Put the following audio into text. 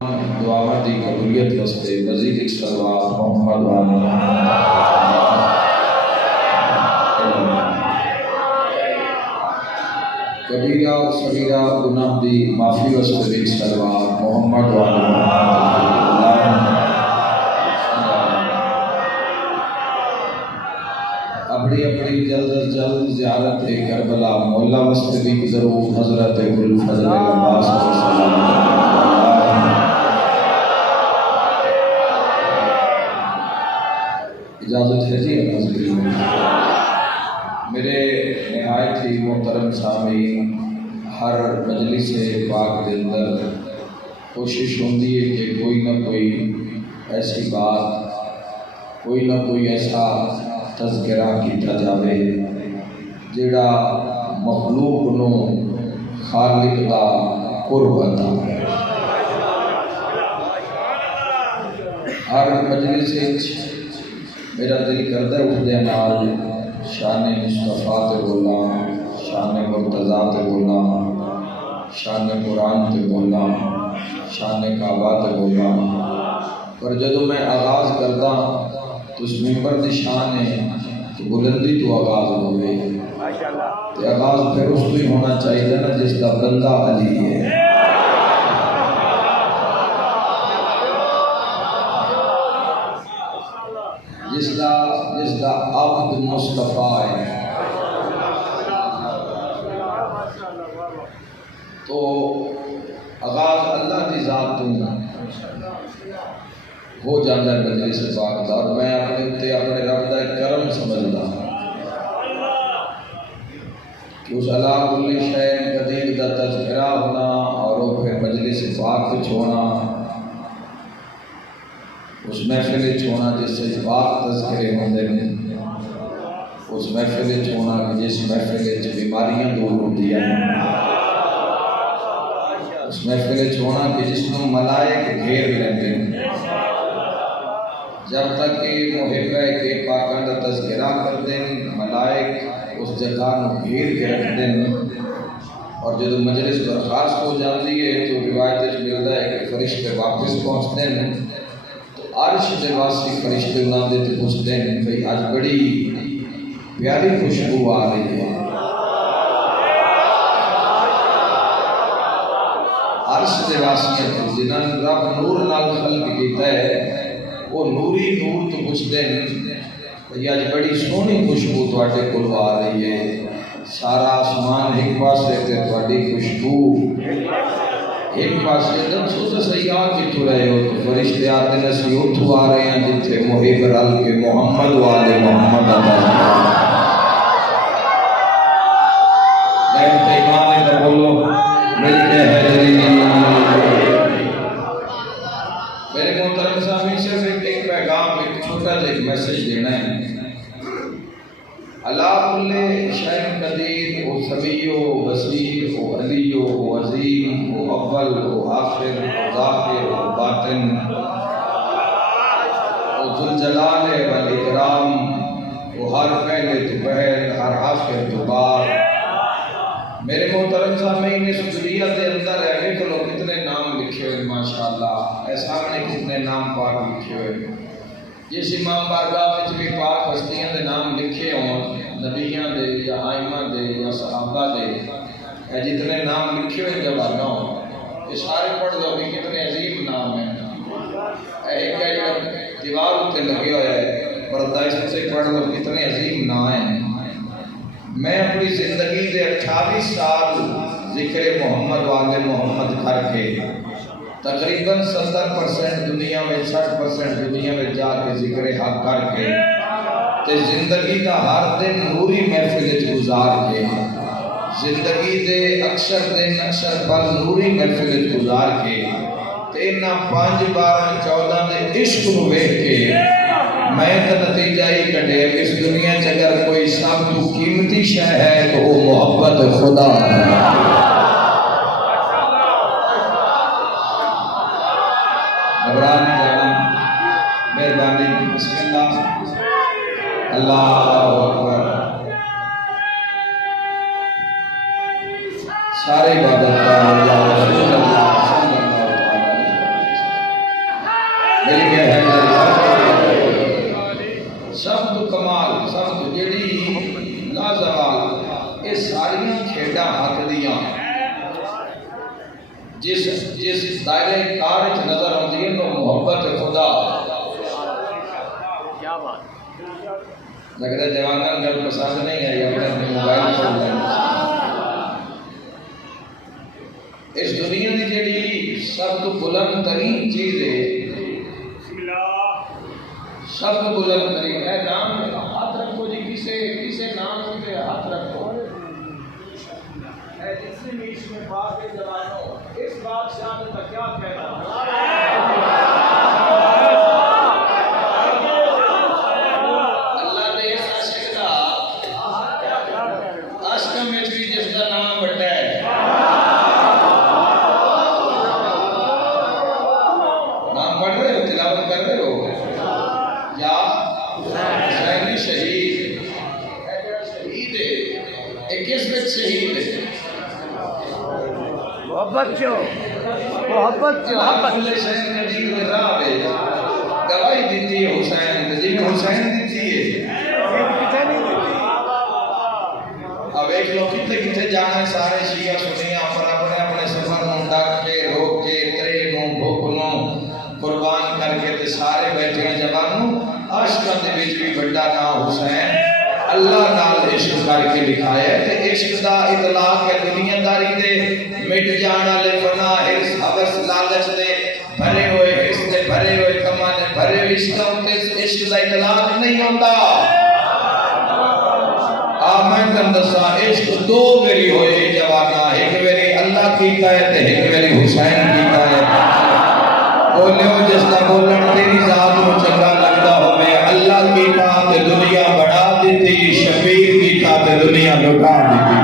دعا دی قبولیت واسطے مزید ایک صلوات محمد والا کبیرہ و صغیرہ گناہ دی معافی واسطے ایک صلوات محمد والا اپنی اپنی جلد از جلد زیارت کربلا مولا واسطے بھی ضرور حضرت گلفضل عباس کو سلام اجازت ہے جی حضرت میرے نہایت ہی محترم سامعین ہر مجلس پاک کے اندر کوشش ہوتی ہے کہ کوئی نہ کوئی ایسی بات کوئی نہ کوئی ایسا تذکرہ کیتا جاوے جڑا مخلوق نو خالق دا قرب عطا کرے۔ ہر مجلس میرا دل کردہ اٹھدے نال شان مصطفیٰ تے بولا، شان مرتضیٰ تے بولا، شان قرآن تے بولا، شان کعبہ تے بولا، پر جدو میں آغاز کردا تو اس ممبر دی شان ہے کہ بلندی تو آغاز ہوئے تے آغاز پھر اس کو ہی ہونا چاہیے نا جس کا بندہ علی ہے، جس کا عبد مصطفیٰ ہے۔ تو آغاز اللہ کی ذات تو ہو جاتا ہے مجلس پاک دا، اور میں اپنے رب دا کرم سمجھدا کہ اس علا کل شے قدیر دا تذکرہ ہونا اور وہ پھر مجلس پاک وچ ہونا، اس محفل ہونا جس سے پاک تذکرے ہوندے ہیں، اس محفل ہونا جس محفل بیماریاں دور ہوتی ہیں، اس محفل ہونا کہ جس میں ملائک گھیر لیتے ہیں۔ جب تک کہ محبہ کے پاکاں دا تذکرہ کرتے ہیں ملائک اس جگہ نو گھیر کے رکھتے ہیں، اور جب مجلس برخاست ہو جاتی ہے تو روایت ملتا ہے کہ فرشتے واپس پہنچتے ہیں، عرش دے واسی فرشتے انہاں دے تے پوچھتے ہیں بھئی آج بڑی پیاری خوشبو آ رہی ہے۔ عرش دے واسی جنہاں رب نور نال خلق کیتا ہے وہ نوری نور تو پوچھتے ہیں بھئی آج بڑی سونی خوشبو تواڈے کول آ رہی ہے، سارا آسمان ایک پاسے تے تواڈی خوشبو ایک پاسے جب سوچا سیاح کتوں رہے ہو تو فرشتے آتے نسی اتھو آ رہے ہیں جتھے محب رل کے محمد والے محمد اللہ لیکن ایمان ہے بولو ملتے حیدری میرے محترم سامعین صرف ایک پیغام ایک چھوٹا جا ایک میسج دینا ہے۔ اللہ کل شیء قدیر و سمیع و بصیر و علی و عظیم و اول و آخر و ظاہر و باطن و ذوالجلال والاکرام و ہر پہلے تو پہل ہر آخر تو بعد۔ میرے محترم سامعین اس دنیا کے اندر ہے کہ لوگ کتنے نام لکھے ہوئے ماشاءاللہ، اے سامنے کتنے نام پاک لکھے ہوئے، جس امام بارگاہ وچ بھی پاک ہستیاں دے نام لکھے ہوں نبیاں دے یا آئمہ دے یا صحابہ دے، اے جتنے نام لکھے ہوئے جوانہ ہوں یہ سارے پڑھ لو بھی کتنے عظیم نام ہیں۔ اے ایک ہے دیوار ہوتے لگے ہوئے ہے پردہ سے پڑھ لو کتنے عظیم نام ہیں۔ میں اپنی زندگی دے 28 سال ذکر محمد والے محمد کر کے تقریباً 70% دنیا میں 60% دنیا میں جا کے ذکر حق کر کے تے زندگی دا ہر دن نوری محفل گزار کے زندگی دے اکثر دن اکثر پل نوری محفل گزار کے تے انہاں 5 12 14 دے عشق نو ویکھ کے میں تو نتیجہ ہی کٹے اس دنیا چ اگر کوئی سب تو قیمتی شے ہے تو وہ محبت خدا ہے۔ گھبران جانا مہربانی بسم اللہ اللہ اکبر سارے عبادت کا اللہ رسول اللہ صلی اللہ علیہ وسلم مل گیا ہے سب تو کمال سب تو جڑی لازوال یہ ساریاں کھیڈاں حق دیاں جس دائرے کار وچ نظر آتی ہے تو محبت خدا لگتا ہے جوانان گل پسند نہیں آئی اپنے موبائل فون لیں اس دنیا کی جڑی سب تو بلند ترین چیز ہے سب تو بلند ترین ہے نام ہاتھ رکھو جی کسے نام پہ ہاتھ رکھو اے جسم عیش میں پاک جوانوں اس بادشاہ نے کیا کہنا اللہ نے اس عاشق دا عاشق میں بھی جس کا نام بڑا ہے نام پڑھ رہے ہو تلاوت کر رہے ہو یا حسین شہید شہید ہے ایک کس میں شہید ہے محبت جو محبت حسین نبی کے راہ ہے گواہی دیتی ہے حسین جی میں حسین دیتی ہے اب ایک لوگ کتنے جانا ہے سارے شیعہ سنیاں پر اپنے اپنے سفر نوں ڈک کے روک کے ترے نوں بھوک نوں قربان کر کے تے سارے بیٹھے ہیں جوانوں عاشقاں دے وچ بھی بڑا نام حسین اللہ نال عشق کر کے لکھایا ہے تے عشق دا اطلاق ہے دنیا داری دے مٹ جان والے فنا حرص حوث لالچ دے بھرے ہوئے حرص دے بھرے ہوئے کماں دے بھرے ہوئے عشقاں تے عشق دا اطلاق نہیں ہوندا میں تم دسا عشق دو میری ہوئے جوانا ایک میری اللہ کیتا ہے تے ایک میری حسین کیتا ہے بولے ہو جس کا بولن تیری ذات کو چنگا لگتا ہوئے اللہ کیتا تے دنیا بڑھا دیتی شبیر کیتا تے دنیا لٹا دیتی